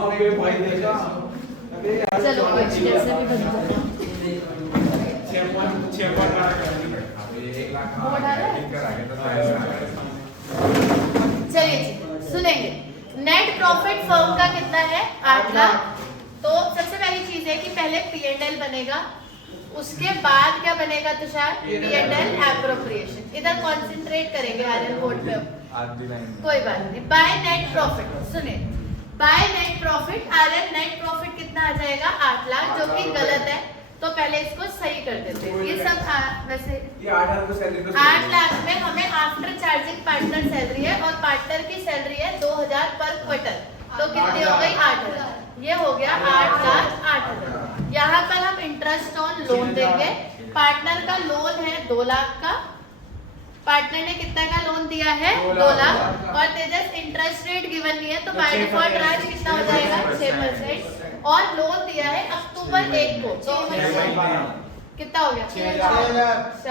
चलो कैसे भी बन जाता चलिए सुनेंगे। नेट प्रॉफिट फर्म का कितना है? 8 लाख। तो सबसे पहली चीज है कि पहले P&L बनेगा, उसके बाद क्या बनेगा तुषार? P&L appropriation. इधर कॉन्सेंट्रेट करेंगे आर्यन बोर्ड पे, कोई बात नहीं। बाय नेट प्रॉफिट सुने, by net profit Aryan net profit कितना आ जाएगा? 8 लाख, जो कि गलत है, तो पहले इसको सही कर देते हैं। ये सब वैसे ये 8 लाख में हमें आफ्टर चार्जिंग पार्टनर सैलरी है और पार्टनर की सैलरी है 2000 पर क्वार्टर, तो कितनी हो गई? 8000। ये हो गया 8 लाख 8000। यहाँ पर हम इंटरेस्ट ऑन लोन देंगे। पार्टनर का लोन है 2 लाख का, पार्टनर ने कितना का लोन दिया है? 2 लाख। और तेजस इंटरेस्ट रेट गिवन नहीं है, तो बाय डिफॉल्ट राज कितना हो जाएगा? 6%। और लोन दिया है अक्टूबर 1 को, तो कितना हो गया? 6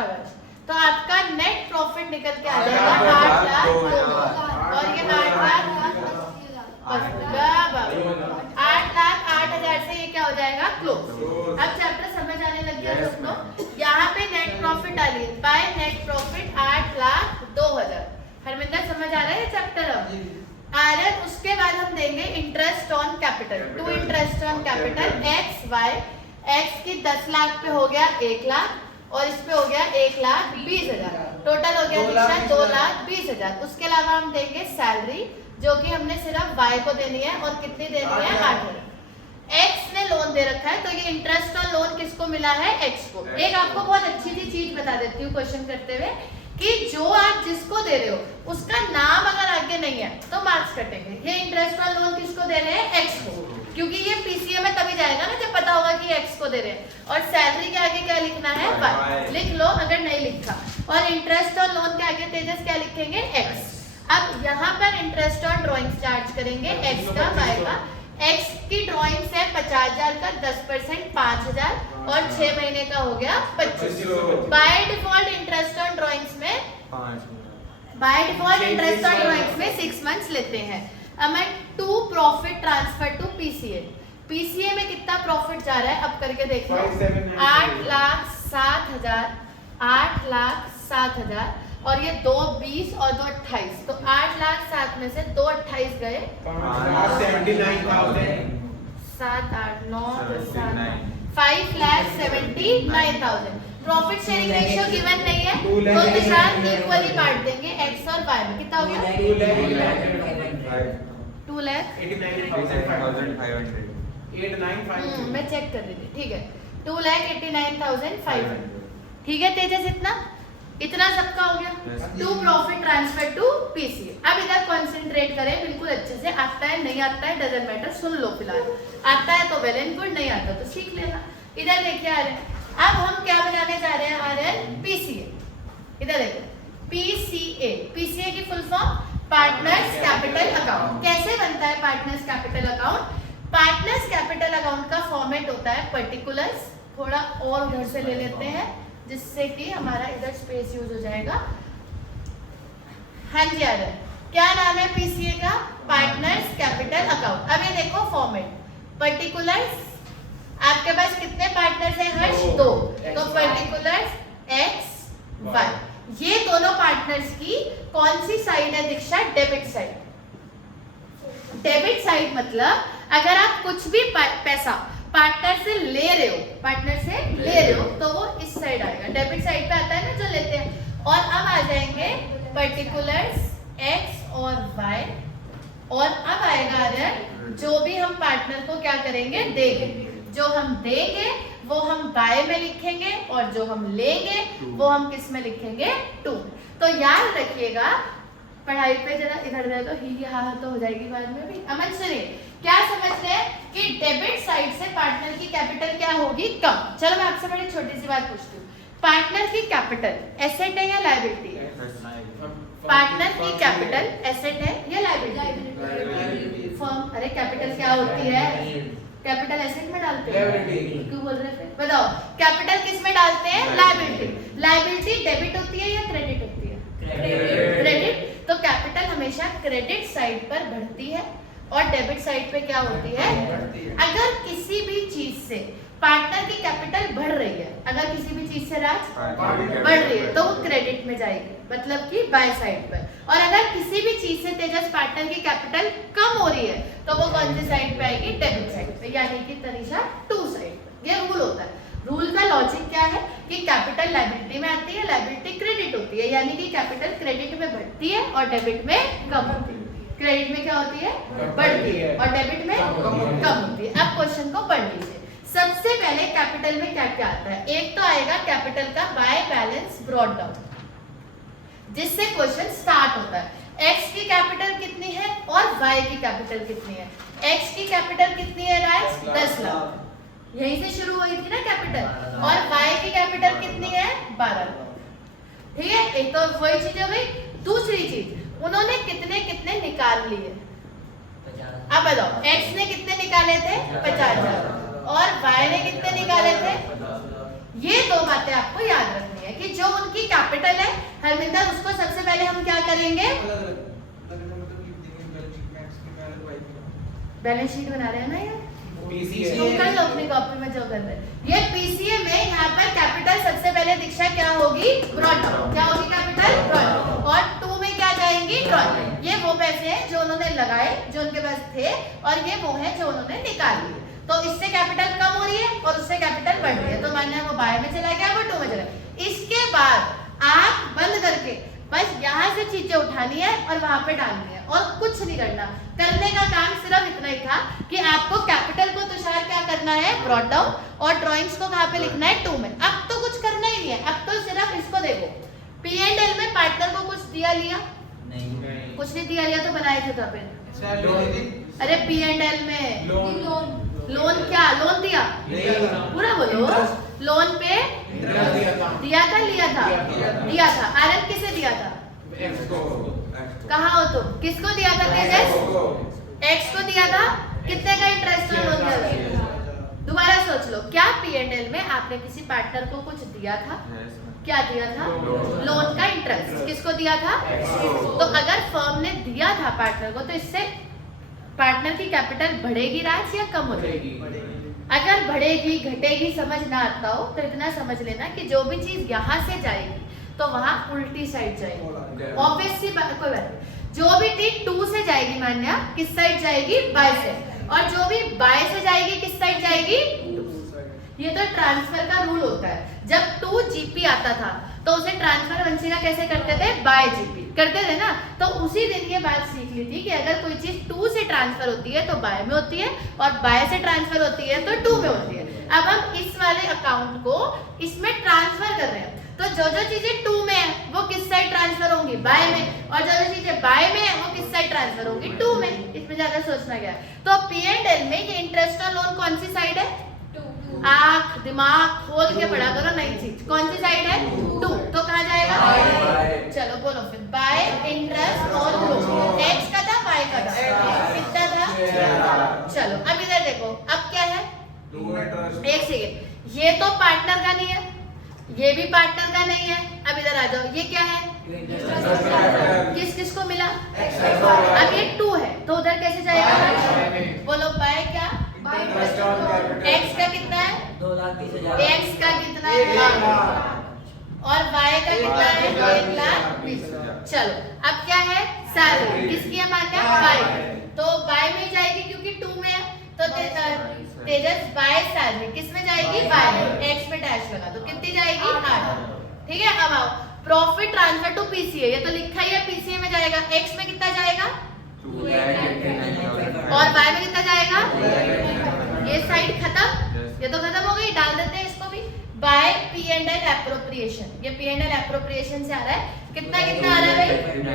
लाख। तो आपका नेट प्रॉफिट निकल के आ जाएगा 8 लाख 2 लाख। और ये 8 लाख 8,000 से ये क्या हो जाएगा? क्लोज। अब चैप्टर समझ आने लग गया दोस्तों। यहाँ पे नेट प्रॉफिट डालिए, by net profit 8 lakh 2,000। Harminder समझ आ रहा है चैप्टर? अब आर्यन उसके बाद हम देंगे interest on capital. To interest on capital X Y. X की 10 लाख पे हो गया 1 लाख और इस पे हो गया 1,20,000। टोटल हो गया 2,20,000। उसके अलावा हम देंगे सैलरी, जो कि हमने सिर्फ वाई को देनी है और कितनी देनी है? 8,000। एक्स ने लोन दे रखा है, तो ये इंटरेस्ट ऑन लोन किसको मिला है? एक्स को। एक आपको बहुत अच्छी सी चीज बता देती हूँ क्वेश्चन करते हुए, कि जो आप जिसको दे रहे हो उसका नाम अगर आगे नहीं है तो मार्क्स कटेंगे। ये इंटरेस्ट ऑन लोन किसको दे रहे हैं? एक्स को, क्योंकि ये पीसीए में तभी जाएगा ना जब पता होगा कि एक्स को दे रहे हैं। और सैलरी के आगे क्या लिखना है? वाई। लिख लो अगर नहीं लिखा। और इंटरेस्ट ऑन लोन के आगे तेजस क्या लिखेंगे? एक्स। अब यहाँ पर इंटरेस्ट ऑन ड्रॉइंग चार्ज करेंगे एक्स का वाई का। एक्स की ड्रॉइंग्स है 50,000 का, 10% 5,000 और 6 महीने का हो गया 25। By default interest on drawings में 6 मंथ्स लेते हैं। अब मैं to profit transfer to PCA. PCA में कितना प्रॉफिट जा रहा है अब करके देखो। 8,07,000, 8,07,000 और ये 2,20 और 2,28, तो 8,07,000 में से 2,28 गए 7, 8, 9, 5,79,000। प्रॉफिट शेयरिंग रेशियो गिवन नहीं है, तो तुषार इक्वली बांट देंगे एक्स और वाई में। कितना हो गया? 2,89,500। मैं चेक कर रही थी, ठीक है। 2,89,500। ठीक है तेजस, इतना सबका हो गया। To profit transfer to PCA. अब इधर कंसंट्रेट करें बिल्कुल अच्छे से। आता है नहीं आता है डजंट मैटर, सुन लो फिलहाल। आता है तो वेल एंड गुड, नहीं आता तो सीख लेना। इधर देखिए आर्यन, अब हम क्या बनाने जा रहे हैं आर्यन? पीसीए। इधर देखो पीसीए। पीसीए की full form partners capital account. कैसे बनता है partners capital account? Partners capital account का फॉर्मेट होता है पर्टिकुलर्स। थोड़ा और उधर से ले लेते हैं जिससे कि हमारा इधर स्पेस यूज हो जाएगा। हाँ जी आर्यन, क्या नाम है पीसीए का? Partners capital account. अब ये देखो फॉर्मेट पर्टिकुलर्स। आपके पास कितने पार्टनर्स हैं हर्ष? 2। तो पर्टिकुलर्स एक्स वाई, ये दोनों पार्टनर्स की कौन सी साइड है Diksha? Debit side. Debit side मतलब अगर आप कुछ भी पैसा पार्टनर से ले रहे हो, तो वो इस साइड आएगा। डेबिट साइड पे आता है ना जो लेते हैं। और अब आ जाएंगे पर्टिकुलर्स एक्स और वाई। और अब आएगा आर्यन, जो भी हम पार्टनर को क्या करेंगे? देंगे। जो हम देंगे वो हम बाय में लिखेंगे और जो हम लेंगे वो हम किस में लिखेंगे? टू। तो याद रखिएगा, पढ़ाई पे जरा इधर उधर तो ही हाँ तो हो जाएगी बाद में भी। अमन सुनिए, क्या समझते हैं कि डेबिट साइड से पार्टनर की कैपिटल क्या होगी? कम। चलो मैं आपसे बड़ी छोटी सी बात पूछती हूँ, पार्टनर की कैपिटल एसेट है या लायबिलिटी है? पार्टनर की कैपिटल एसेट है या लायबिलिटी? फर्म, अरे कैपिटल क्या होती है? कैपिटल एसेट में डालते हैं, क्यों बोल रहे थे? बताओ, कैपिटल किस में डालते हैं? लायबिलिटी। लायबिलिटी डेबिट होती है या क्रेडिट होती है? क्रेडिट। तो कैपिटल हमेशा क्रेडिट साइड पर बढ़ती है और डेबिट साइड पे क्या होती है? अगर किसी भी चीज से पार्टनर की कैपिटल बढ़ रही है, अगर किसी भी चीज से राज बढ़ रही है तो वो क्रेडिट में जाएगी, मतलब कि बाय साइड पर। और अगर किसी भी चीज से तेजस पार्टनर की कैपिटल कम हो रही है तो वो कौन सी साइड पे आएगी? डेबिट साइड पे, यानी कि तनीषा टू साइड पे। ये रूल होता है। रूल का लॉजिक क्या है कि कैपिटल लायबिलिटी में आती है, लायबिलिटी क्रेडिट होती है, यानी कि कैपिटल क्रेडिट में बढ़ती है और डेबिट में कम होती है। क्रेडिट में क्या होती है? बढ़ती है, और डेबिट में कम होती है। अब क्वेश्चन को पढ़ लीजिए। सबसे पहले कैपिटल में क्या क्या आता है? एक तो आएगा कैपिटल का बाय बैलेंस ब्रॉट डाउन, जिससे क्वेश्चन स्टार्ट होता है। एक्स की कैपिटल कितनी है और वाई की कैपिटल कितनी है? एक्स की कैपिटल कितनी है राज? 10 लाख, यहीं से शुरू हुई थी ना कैपिटल, और वाई की कैपिटल कितनी है? 12 लाख। ठीक है, एक तो वही चीज हो गई। दूसरी चीज, उन्होंने कितने कितने निकाल लिए? अब बताओ, एक्स ने कितने निकाले थे? 50,000, और वाई ने कितने निकाले थे? ये दो बातें आपको याद रखनी है कि जो उनकी कैपिटल है हरमिंदर, उसको सबसे पहले हम क्या करेंगे? बैलेंस शीट बना रहे हैं ना यार, तुम कर लो अपनी कॉपी में जो कर रहे हैं। ये पीसीए में यहाँ पर कैपिटल सबसे पहले दीक्षा क्या होगी? Brought down. क्या होगी कैपिटल? Brought down. और टू में क्या जाएंगी? Brought down. ये वो पैसे हैं जो उन्होंने लगाए, जो उनके पास थे, और ये वो है जो उन्होंने निकाल लिए। तो इससे कैपिटल कम हो रही है और उससे कैपिटल बढ़ रही है, तो मानना है वो बाय में चला गया, वो टू में चला गया। इसके बाद आंख बंद करके बस यहाँ से चीजें उठानी है और वहां पे डालनी है, और कुछ नहीं करना। करने का काम सिर्फ इतना ही था कि आपको कैपिटल को तुषार क्या करना है? ब्रॉट डाउन, और ड्रॉइंग्स को कहाँ पे लिखना है? टू में। अब तो कुछ करना ही नहीं है, अब तो सिर्फ इसको देखो। पी एंड एल में पार्टनर को कुछ दिया लिया? नहीं, कुछ नहीं दिया लिया तो बनाए थे तो फिर? अरे पी एंड एल में लोन क्या? लोन दिया? पूरा बोलो। लोन पे दिया था, लिया था? दिया था। आरएन किसे दिया था? कहाँ हो तुम? किसको दिया था? तेजस? एक्स को दिया था। कितने का इंटरेस्ट और लोन दिया? दोबारा सोच लो, क्या पी एंड एल में आपने किसी पार्टनर को कुछ दिया था? क्या दिया था? लोन का इंटरेस्ट। किसको दिया था? तो अगर फर्म ने दिया था पार्टनर को, तो इससे पार्टनर की कैपिटल बढ़ेगी राज या कम हो जाएगी? अगर बढ़ेगी घटेगी समझ ना आता हो तो इतना समझ लेना कि जो भी चीज यहाँ से जाएगी तो वहां उल्टी साइड जाएगी। ऑब्वियस सी बात, कोई बात नहीं। जो भी चीज टू से जाएगी मान्या, किस साइड जाएगी? बाय से। और जो भी बाय से जाएगी किस साइड जाएगी? ये तो ट्रांसफर का रूल होता है। जब 2 जीपी आता था तो उसे ट्रांसफर वंशिका कैसे करते थे? बाय जीपी करते थे ना। तो उसी दिन ये बात सीख ली थी कि अगर कोई चीज 2 से ट्रांसफर होती है तो बाय में होती है, और बाय से ट्रांसफर होती है तो 2 में होती है। अब हम इस वाले अकाउंट को इसमें ट्रांसफर कर रहे हैं, तो जो जो चीजें 2 में है वो किस साइड ट्रांसफर होंगी? बाय में। और जो जो चीजें बाय में है वो किस साइड ट्रांसफर होंगी? 2 में। इसमें ज्यादा सोचना क्या है। तो पी एंड एल में ये इंटरेस्ट और लोन कौन सी साइड है? आंख दिमाग खोल के पढ़ा करो नई चीज। कौन सी साइड है? 2। तो कहाँ जाएगा? चलो बोलो फिर। बाय इंटरेस्ट और लोन। एक्स का था, वाई का था, कितना था? चलो अब इधर देखो, अब क्या है? एक सेकेंड, ये तो पार्टनर का नहीं है, ये भी पार्टनर का नहीं है। अब इधर आ जाओ, ये क्या है? किस किस को मिला? अब ये 2 है तो उधर कैसे जाएगा? बोलो बाय क्या? एक्स का कितना है? 2,30,000। एक्स का कितना है? और वाई का कितना है? 1,20,000। चलो अब क्या है? सैलरी किसकी है मान्या? वाई। तो वाई में जाएगी क्योंकि 2 में है, तो तेजस बाय सैलरी किस में जाएगी? वाई में। एक्स पे डैश लगा दो, कितनी जाएगी? 8। ठीक है, अब आओ प्रॉफिट ट्रांसफर टू पीसीए, ये तो लिखा ही है पीसीए में जाएगा। एक्स में कितना जाएगा? और वाई में कितना जाएगा? ये साइड खत्म, ये तो खत्म हो गई। डाल देते हैं इसको भी। By P and L appropriation, ये पी एंड एल एप्रोप्रिएशन से आ रहा है। कितना कितना आ रहा है भाई?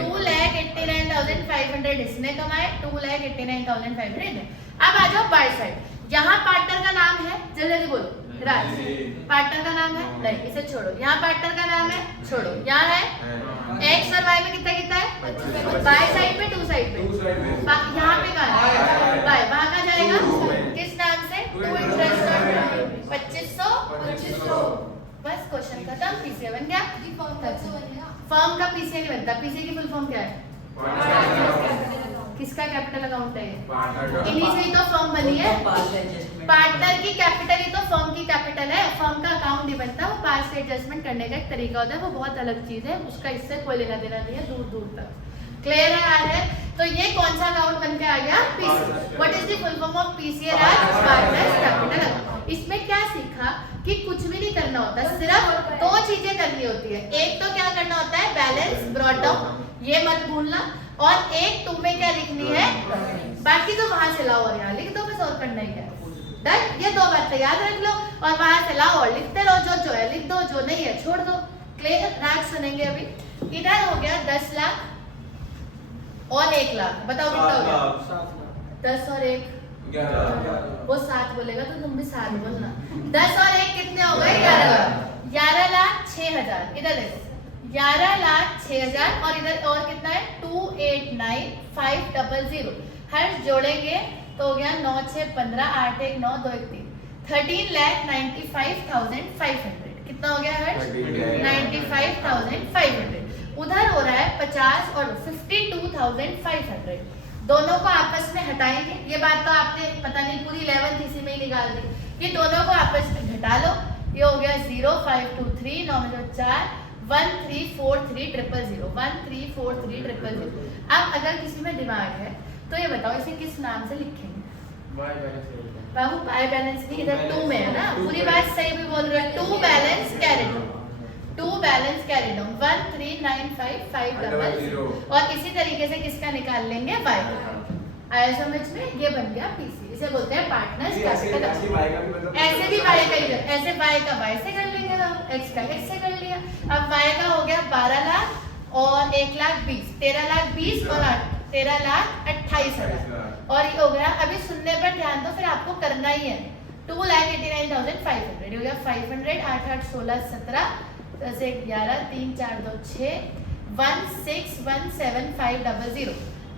2,89,500 इसने कमाए, 2,89,500। अब आ जाओ बाय साइड। यहाँ पार्टनर का नाम है, जल्दी जल्दी बोलो। राज। पार्टनर का नाम है? नहीं, इसे छोड़ो। यहाँ पार्टनर का नाम है, छोड़ो। यहाँ है एक्स और वाई में कितना कितना है? बाय साइड पे 2 साइड पे। यहाँ पे कहाँ है? बाय। वहाँ कहाँ जाएगा? किस नाम से? 2 इंटरेस्ट और 2500। बस क्वेश्चन खत्म। पीसीए बन गया। फर्म का पीसीए नहीं बनता। पीसीए की फुल फॉर्म क्या है? किसका कैपिटल अकाउंट है ये? इन्हीं से ही तो फर्म बनी है। पार्टनर की कैपिटल ही तो फर्म की कैपिटल है। फर्म का अकाउंट नहीं बनता, वो पास्ट एडजस्टमेंट करने का एक तरीका होता है, वो बहुत अलग चीज है, उसका इससे कोई लेना देना नहीं है दूर दूर तक। क्लियर है आ रहा है? तो ये कौन सा अकाउंट बन के आ गया? PCA. What is the full form of PCA? Partners capital account. इसमें क्या सीखा कि कुछ भी नहीं करना होता, सिर्फ दो चीजें करनी होती है। एक तो क्या करना होता है, बैलेंस ब्रॉट डाउन, ये मत भूलना, और एक टू में क्या लिखनी है, बाकी तो वहां से लाओ और यहाँ लिख दो, बस और करना ही है। डन? ये दो बातें याद रख लो और वहां से लाओ और लिखते रहो, जो है लिख दो, जो नहीं है छोड़ दो। क्लियर? राग सुनेंगे अभी। इधर हो गया 10 लाख और 1 लाख, बताओ कितना हो गया? 10 और 1 वो 7 बोलेगा तो तुम भी 7 बोलना। 10 और 1 कितने हो गए? 11 लाख। 11 लाख 6,000। इधर देखो, 11 लाख 6,000 और इधर और कितना है? 289,500। हर जोड़ेंगे तो हो गया 9 6 15 8 1 9 2 1 3 13,95,500। कितना हो गया हर्ष? 95,500। उधर हो रहा है 50 और 52,500। दोनों को आपस में हटाएंगे। ये बात तो आपने पता नहीं पूरी 11th इसी में ही निकाल दी कि दोनों को आपस में घटा लो। ये हो गया 0 5 2 3 9 4 1 3 4 3 0 0 1 3 4 3 0 0। अब अगर किसी में दिमाग है तो ये बताओ इसे किस नाम से लिखेंगे? बाबू बाय बैलेंस नहीं, इधर 2 में है ना, पूरी बात सही भी बोल रहे हो। 2 balance carry down, 2 balance carry down 13,95,500। और इसी तरीके से किसका निकाल लेंगे? y का। आया समझ में? ये बन गया पीसी। इसे बोलते हैं पार्टनर्स कैपिटल। ऐसे भी y का इधर, ऐसे y का y से कर लेंगे हम, x का x से कर लिया। अब y का हो गया 12 लाख और 1,20,000, 13,20,000 और 13,28,000 और ये हो गया। अभी सुनने पर ध्यान दो, फिर आपको करना ही है। 2,89,500 हो गया 500 8 8 16 17 10 1 11 3 4 2 6 1617,500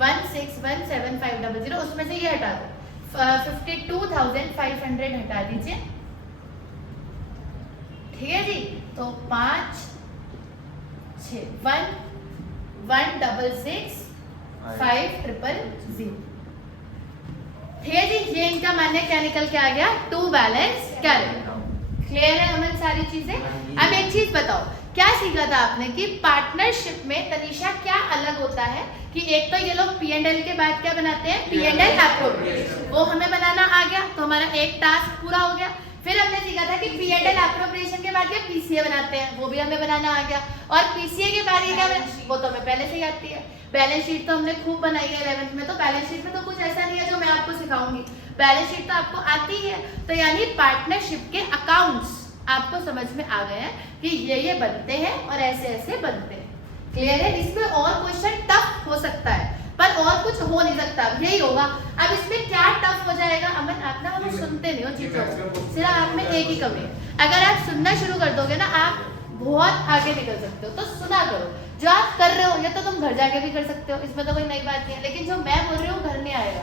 1617,500। उसमें से ये हटा दो, 52,500 हटा दीजिए। ठीक है जी? तो 5 6 1 1 6 6 5 000। ठीक है जी? ये इनका मान्य क्या निकल के आ गया? 2 बैलेंस कैरी। क्लियर है हमें सारी चीजें? अब एक चीज बताओ, क्या सीखा था आपने कि पार्टनरशिप में तनीषा क्या अलग होता है कि एक तो ये लोग P&L के बाद क्या बनाते हैं? P&L appropriation. वो हमें बनाना आ गया तो हमारा एक टास्क पूरा हो गया। फिर हमने सीखा था कि P&L एप्रोप्रिएशन के बाद ये पीसीए बनाते हैं, वो भी हमें बनाना आ गया। और पीसीए के बाद ये क्या, वो तो हमें पहले से ही आती है। बैलेंस शीट तो हमने खूब बनाई है 11th में, तो बैलेंस शीट में तो कुछ ऐसा नहीं है जो मैं आपको सिखाऊंगी, बैलेंस शीट तो आपको आती है। तो यानी पार्टनरशिप के अकाउंट्स आपको समझ में आ गए हैं कि ये बनते हैं और ऐसे ऐसे बनते हैं। क्लियर है? इसमें और क्वेश्चन टफ हो सकता है पर और कुछ हो नहीं सकता, यही होगा। अब इसमें क्या टफ हो जाएगा? अमन आप ना वो सुनते नहीं हो चीजों को, सिर्फ आप में एक ही कमी है, अगर आप सुनना शुरू कर दोगे ना आप बहुत आगे निकल सकते हो। तो सुना करो, जो आप कर रहे हो ये तो तुम घर जाके भी कर सकते हो, इसमें तो कोई नई बात नहीं है, लेकिन जो मैं बोल रही हूँ घर नहीं आएगा।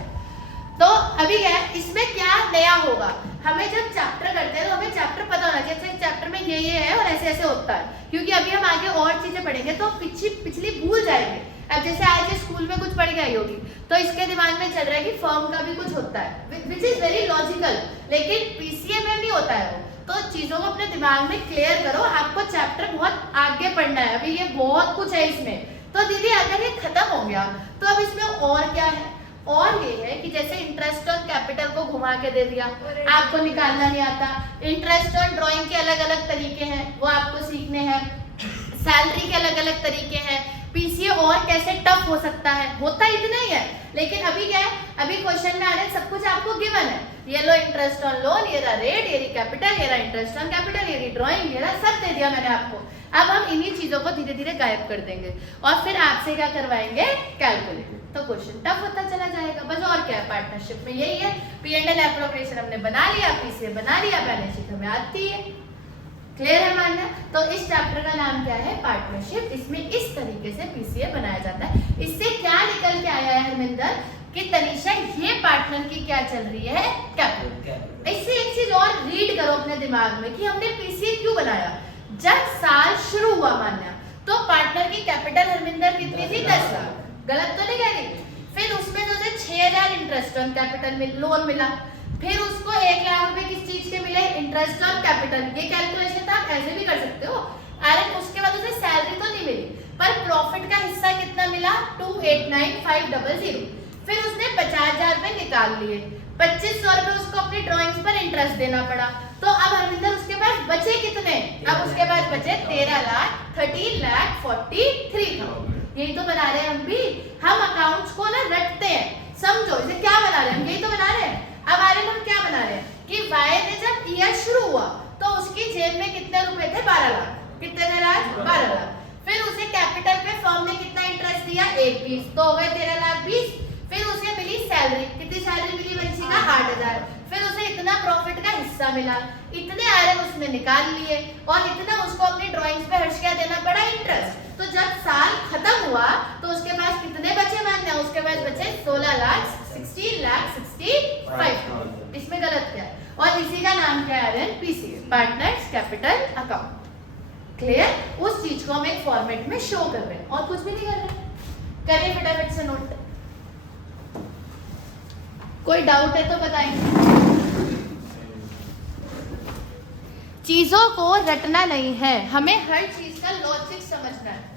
तो अभी क्या है, इसमें क्या नया होगा? हमें जब चैप्टर करते हैं तो हमें चैप्टर पता होना चाहिए, अच्छा चैप्टर में ये है और ऐसे ऐसे होता है, क्योंकि अभी हम आगे और चीजें पढ़ेंगे तो पिछली भूल जाएंगे। अब जैसे आज ये स्कूल में कुछ पढ़ के आई होगी तो इसके दिमाग में चल रहा है कि फर्म का भी कुछ होता है, विच इज वेरी लॉजिकल, लेकिन पीसीए में नहीं होता है वो। तो चीजों को अपने दिमाग में क्लियर करो, आपको चैप्टर बहुत आगे पढ़ना है, अभी ये बहुत कुछ है इसमें। तो दीदी अगर ये खत्म हो गया तो अब इसमें और क्या है? और ये है कि जैसे इंटरेस्ट ऑन कैपिटल को घुमा के दे दिया, आपको निकालना नहीं आता। इंटरेस्ट ऑन ड्राइंग के अलग अलग तरीके हैं, वो आपको सीखने हैं। सैलरी के अलग अलग तरीके हैं। पीसीए और कैसे टफ हो सकता है? होता इतना ही है, लेकिन अभी क्या है, अभी क्वेश्चन में आ रहे सब कुछ आपको गिवन है। ये लो इंटरेस्ट ऑन लोन, ये रहा रेट, ये रही कैपिटल, ये रहा इंटरेस्ट ऑन कैपिटल, ये रही ड्राइंग, ये रहा, सब दे दिया मैंने आपको। अब हम इन्हीं चीजों को धीरे धीरे गायब कर देंगे और फिर आपसे क्या करवाएंगे? कैलकुलेट। तो क्वेश्चन टफ होता चला जाएगा, बस और क्या है पार्टनरशिप में यही है। P&L एप्रोप्रिएशन हमने बना लिया, पीसीए बना लिया, बैलेंस शीट हमें आती है। क्लियर है मान्य? तो इस चैप्टर का नाम क्या है? पार्टनरशिप। इसमें इस तरीके से पीसीए बनाया जाता है। इससे क्या निकल के आया है हरमिंदर कि तनीषा ये पार्टनर की क्या चल रही है? कैपिटल। इससे एक चीज और रीड करो अपने दिमाग में कि हमने पीसीए क्यों बनाया। जब साल शुरू हुआ मान्य तो पार्टनर की कैपिटल हरमिंदर कितनी थी? 10 लाख। गलत तो नहीं कह रही? फिर उसमें जो 6,000 इंटरेस्ट ऑन कैपिटल में लोन मिला, फिर उसको 1 लाख रुपए किस चीज के मिले, इंटरेस्ट ऑन कैपिटल। ये कैलकुलेशन तो आप ऐसे भी कर सकते हो। एंड उसके बाद उसे सैलरी तो नहीं मिली, पर प्रॉफिट का हिस्सा कितना मिला, 289,500। फिर उसने 50,000 रुपए निकाल लिए, 2,500 रुपए उसको अपनी ड्रॉइंग्स पर इंटरेस्ट देना पड़ा। तो अब हरविंदर उसके पास बचे कितने, अब उसके पास बचे 13,43,000। यही तो बना रहे हैं हम भी, हम अकाउंट्स को ना रटते हैं, समझो इसे क्या बना रहे हैं हम, यही तो बना रहे हैं। अब आगे हम क्या बना रहे हैं कि वाई ने जब ईयर शुरू हुआ तो उसकी जेब में कितने रुपए थे, 12 लाख। कितने थे राज, 12 लाख। फिर उसे कैपिटल पे फर्म ने कितना इंटरेस्ट दिया, 21, तो हो गए 13,20,000। फिर उसे मिली सैलरी, कितनी सैलरी मिली वंशी का, 8,000। फिर उसे इतना प्रॉफिट का हिस्सा मिला, इतने आयरन उसने निकाल लिए, और इतना उसको अपनी ड्राइंग्स पे हर्ष क्या देना पड़ा, इंटरेस्ट। तो जब साल खत्म हुआ तो उसके पास कितने बचे मानना, उसके पास बचे 16,65,000। इसमें गलत क्या, और इसी का नाम क्या है, PCA, partners capital account. Clear, उस चीज को हम एक फॉर्मेट में शो कर रहे हैं और कुछ भी नहीं कर रहे। करिए फटाफट से नोट। कोई डाउट है तो बताएंगे। चीजों को रटना नहीं है, हमें हर चीज का लॉजिक समझना है।